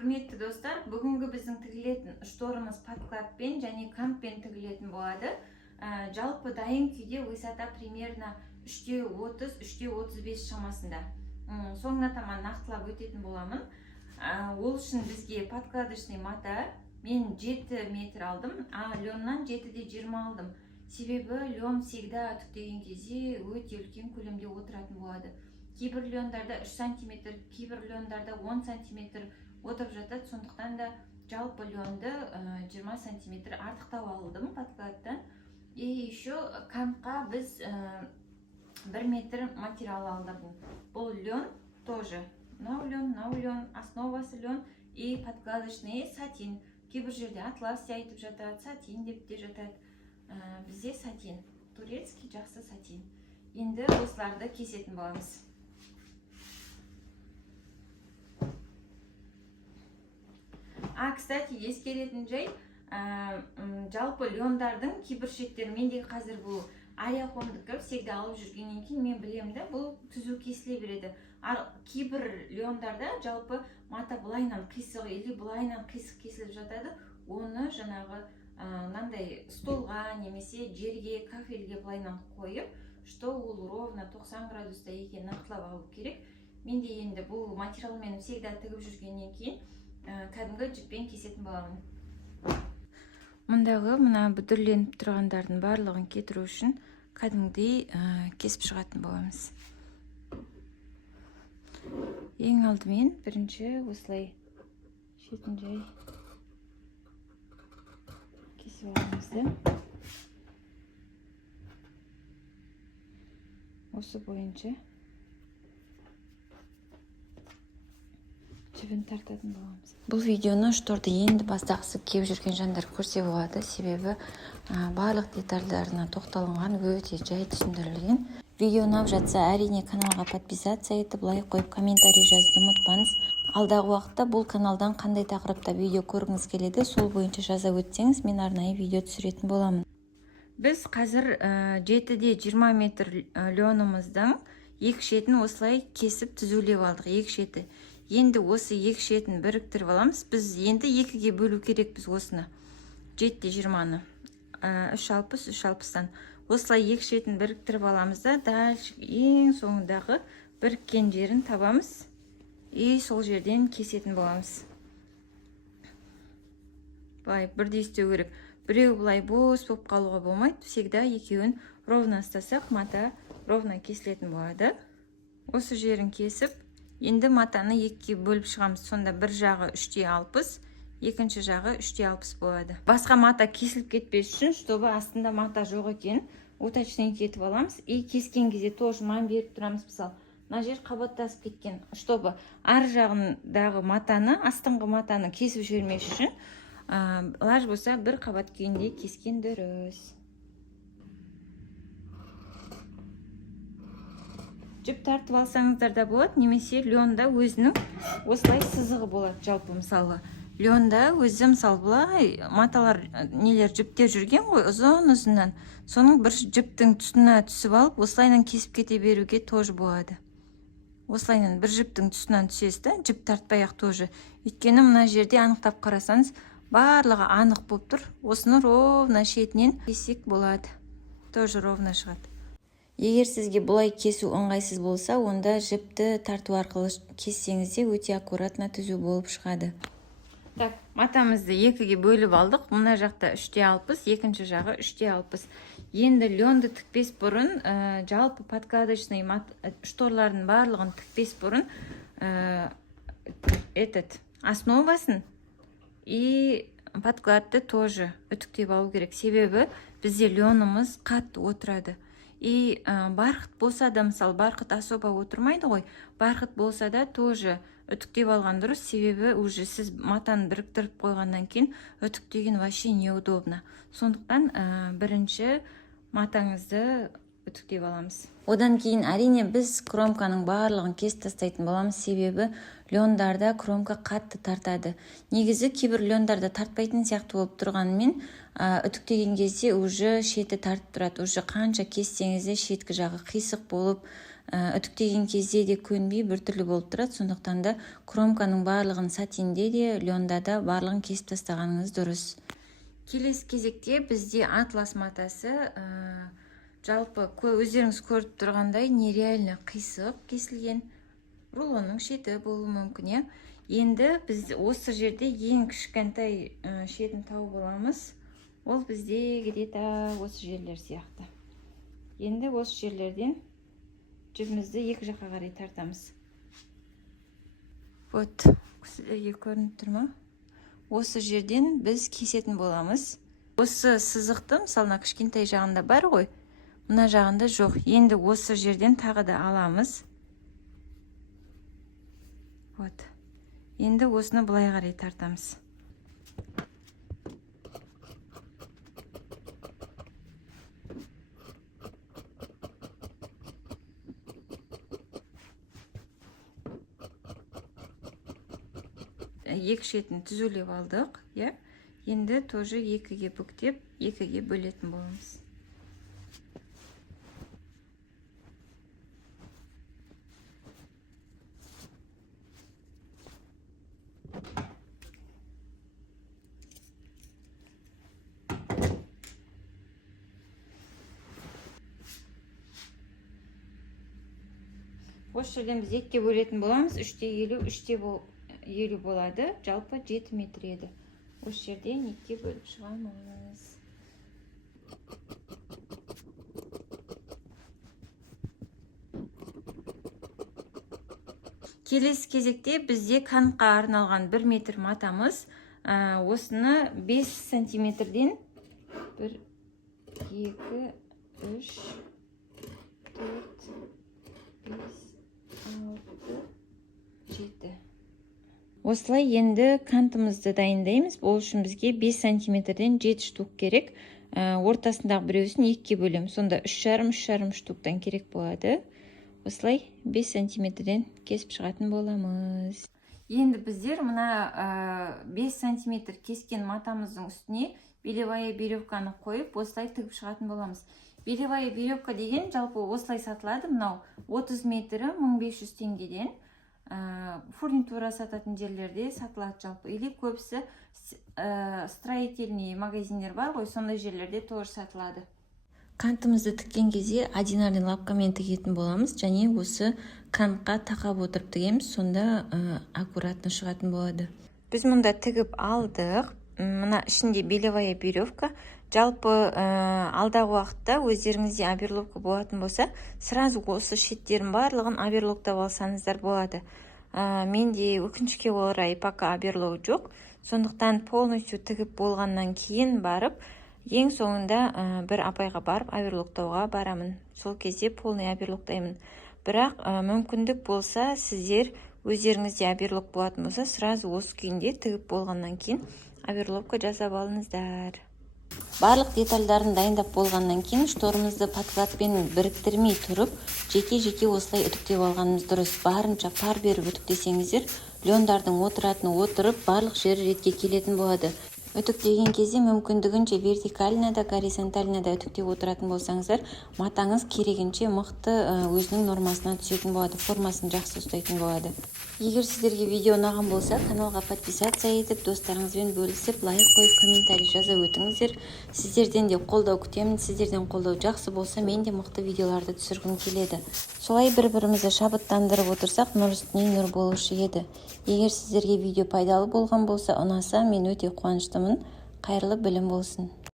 Құрметті достар, бүгінгі біздің тігілетін шторымыз подкладпен және кантпен тігілетін болады. Жалпы дайын күйде высота примерно 3:30, 3:35 шамасында. Соңына таман нақтылап өтетін боламын. Ол үшін бізге подкладочный мата мен 7 метр алдым, а лённан 7,20 алдым. Себебі лён всегда үтіктеген кезде өте үлкен көлемде отыратын болады. Кейбір лёндарда 3 см, кейбір лёндарда 10 см отырып жатады, сондықтан да жалпы лёнды 20 см артықтау алдым подкладтан. И еще кантқа біз 1 метр материал алдырдым. Бұл лён тоже. Мынау лён, основасы лён и подкладочный сатин. Кейбір жерде атлас айтып жатады, сатин деп те жатады. Бізде сатин, турецкий жақсы сатин. Енді осыларды кесетін боламыз. Кстати, ескеретін жай, жалпы лёндардың кейбір шеттері, менде қазір бұл аяқомдікі всегда алып жүргеннен кейін мен білемді, бұл түзу кесіле береді. Кейбір лёндарда жалпы мата бұлайнан қисық или бұлайнан қисық кесіліп жатады. Оны жаңағы мынандай столға немесе жерге, кафельге бұлайнан қойып, что ол ровно 90 градуста екенін нақтылап алу керек. Менде енді бұл материалмен всегда тігіп жүргеннен кейін кәдімгі жіппен кесетін боламын. Мұндағы мына бүдірленіп тұрғандардың барлығын кетіру үшін кәдімгідей кесіп шығатын боламыз. Ең алдымен бірінші осылай шетін жай кесіп аламызды. Осы бойынша жібін тартатын боламыз. Бұл видеоны шторды енді бастағысы кеп жүрген жандар көрсе болады, себебі барлық детальдарына тоқталынған, өте жай түсіндірілген. Видео ұнап жатса, әрине каналға подписаться етіп, лайк қойып, комментарий жазуды ұмытпаңыз. Алдағы уақытта бұл каналдан қандай тақырыпта видео көргіңіз келеді, сол бойынша жаза өтсеңіз, мен арнайы видео түсіретін боламын. Біз қазір 7,20 метр лёнымыздың екі шетін осылай кесіп түзулеп алдық, екі шеті. Енді осы екі шетін біріктіріп аламыз. Біз енді екіге бөлу керекпіз осыны. 7,20-ны. 3,60-3,60-тан. Осылай екі шетін біріктіріп аламыз да, дальше ең соңындағы біріккен жерін табамыз. И сол жерден кесетін боламыз. Бұлай бірдей істеу керек. Біреу бұлай бос болып қалуға болмайды. Всегда екеуін ровно ұстасақ, мата ровно кесілетін болады. Осы жерін кесіп, енді матаны екіге бөліп шығамыз. Сонда бір жағы 3,60, екінші жағы 3,60 болады. Басқа мата кесіліп кетпес үшін, чтобы астында мата жоқ екен, уточнить етіп аламыз. И кескен кезде тоже мән беріп тұрамыз. Мысалы, мына жер қабаттасып кеткен, чтобы ар жағындағы матаны, астыңғы матаны кесіп жібермес үшін, лаж болса бір қабат күйінде кескен дұрыс. Жіп тартып алсаңыздар да болады, немесе лёнда өзінің осылай сызығы болады. Жалпы мысалы, лёнда өзі мысалы бұлай маталар нелер жіптер жүрген ғой, ұзын-ұзыннан. Соның бір жіптің тұсына түсіп алып, осылайнан кесіп кете беруге тоже болады. Осылайнан бір жіптің тұсынан түсесіз да, жіп тартпай-ақ тоже. Өйткені мына жерде анықтап қарасаңыз, барлығы анық болып тұр. Осыны ровно шетінен кесек болады. Тоже ровно шығады. Егер сізге бұлай кесу ыңғайсыз болса, онда жіпті тарту арқылы кессеңіз де өте аккуратно түзу болып шығады. Так, матамызды екіге бөліп алдық. Мына жақта 3,60, екінші жағы 3,60. Енді лёнды тікпес бұрын, жалпы подкладочный шторлардың барлығын тікпес бұрын основасын и подкладты тоже үтіктеп алу керек. Себебі бізде лёнымыз қатты отырады. И барқыт болса да, мысалы, барқыт особо отырмайды ғой. Барқыт болса да тоже үтіктеп алған дұрыс, себебі уже сіз матаны біріктіріп қойғаннан кейін үтіктеген вообще неудобно. Сондықтан бірінші матаңызды үтіктеп аламыз. Одан кейін әрине біз кромканың барлығын кесіп тастайтын боламыз, себебі лёндарда кромка қатты тартады. Негізі кейбір лёндарда тартпайтын сияқты болып тұрғанымен, үтіктеген кезде уже шеті тартып тұрады. Уже қанша кессеңіз де шеткі жағы қисық болып, үтіктеген кезде де көнбей біртүрлі болып тұрады. Сондықтан да кромканың барлығын сатинде де, льонда да барлығын кесіп тастағаныңыз дұрыс. Келесі кезекте бізде атлас матасы, жалпы өздеріңіз көріп тұрғандай нереально қисық кесілген. Рулонның шеті болуы мүмкін. Енді біз осы жерде ең кішкентай шетін тауып аламыз. Ол бізде где-то осы жерлер сияқты. Енді осы жерлерден жібімізді екі жаққа қарай тартамыз. Вот, сіздерге көрініп тұр ма? Осы жерден біз кесетін боламыз. Осы сызықты, мысалына кішкентай жағында бар ғой, мына жағында жоқ. Енді осы жерден тағы да аламыз. Вот. Енді осыны былай қарай тартамыз. Екі шетін түзулеп алдық, енді тоже екіге бүктеп, екіге бөлетін боламыз. Осы жерден біз екіге бөлетін боламыз. 3/50, 3/50 болады. Жалпы 7 метр еді. Осы жерден екіге бөліп шығамыз. Келесі кезекте бізде канатқа арналған 1 метр матамыз. Осыны 5 сантиметрден 1, 2, 3, 4, 5, 7. Осылай енді кантымызды дайындаймыз. Ол үшін бізге 5 сантиметрден 7 штук керек. Ортасындағы біреусін екіге бөлем. Сонда 3,5 штуктан керек болады. Осылай 5 сантиметрден кесіп шығатын боламыз. Енді біздер мына 5 сантиметр кескен матамыздың үстіне белевая веревканы қойып, осылай тігіп шығатын боламыз. Белевая веревка деген жалпы осылай сатылады. Мынау 30 метрі 1500 теңгеден. Фурнитура сататын жерлерде сатылады жалпы. Или көбісі строительный магазиндер бар ғой, сондай жерлерде тоже сатылады. Кантымызды тіккен кезде одинарный лапкамен тігетін боламыз, және осы кантқа тақап отырып тігеміз, сонда аккуратно шығатын болады. Біз мұнда тігіп алдық. Мына ішінде белевая веревка. Жалпы алдағы уақытта өздеріңізде оверлокка болатын болса, сразу осы шеттерін барлығын оверлоктап алсаңыздар болады. Менде өкінішке орай пока оверлок жоқ. Сондықтан полностью тігіп болғаннан кейін барып, ең соңында бір апайға барып оверлоктауға барамын. Сол кезде полный оверлоктаймын. Бірақ мүмкіндік болса, сіздер өздеріңізде оверлок болатын болса, сразу осы күйінде тігіп болғаннан кейін оверлокка жасап алыңыздар. Барлық детальдарын дайындап болғаннан кейін штормызды подкладпен біріктірмей тұрып, жеке-жеке осылай үтіктеп алғанымыз дұрыс. Барынша пар беріп үтіктесеңіздер, льондардың отыратыны отырып, барлық жері ретке келетін болады. Үтіктеген кезде мүмкіндігінше вертикально да, горизонтально да үтіктеп отыратын болсаңыздар, матаңыз керегінше мықты өзінің нормасына түсетін болады, формасын жақсы ұстайтын болады. Егер сіздерге видео ұнаған болса, каналға подписация етіп, достарыңызбен бөлісіп, лайк қойып, комментарий жазып өтіңіздер. Сіздерден де қолдау күтемін. Сіздерден қолдау жақсы болса, мен де мықты видеоларды түсіргім келеді. Солай бір-бірімізді шабыттандырып отырсақ, нұр үстіне нұр болушы еді. Егер сіздерге видео пайдалы болған болса, ұнаса, мен өте қуаныштымын. Қайырлы білім болсын.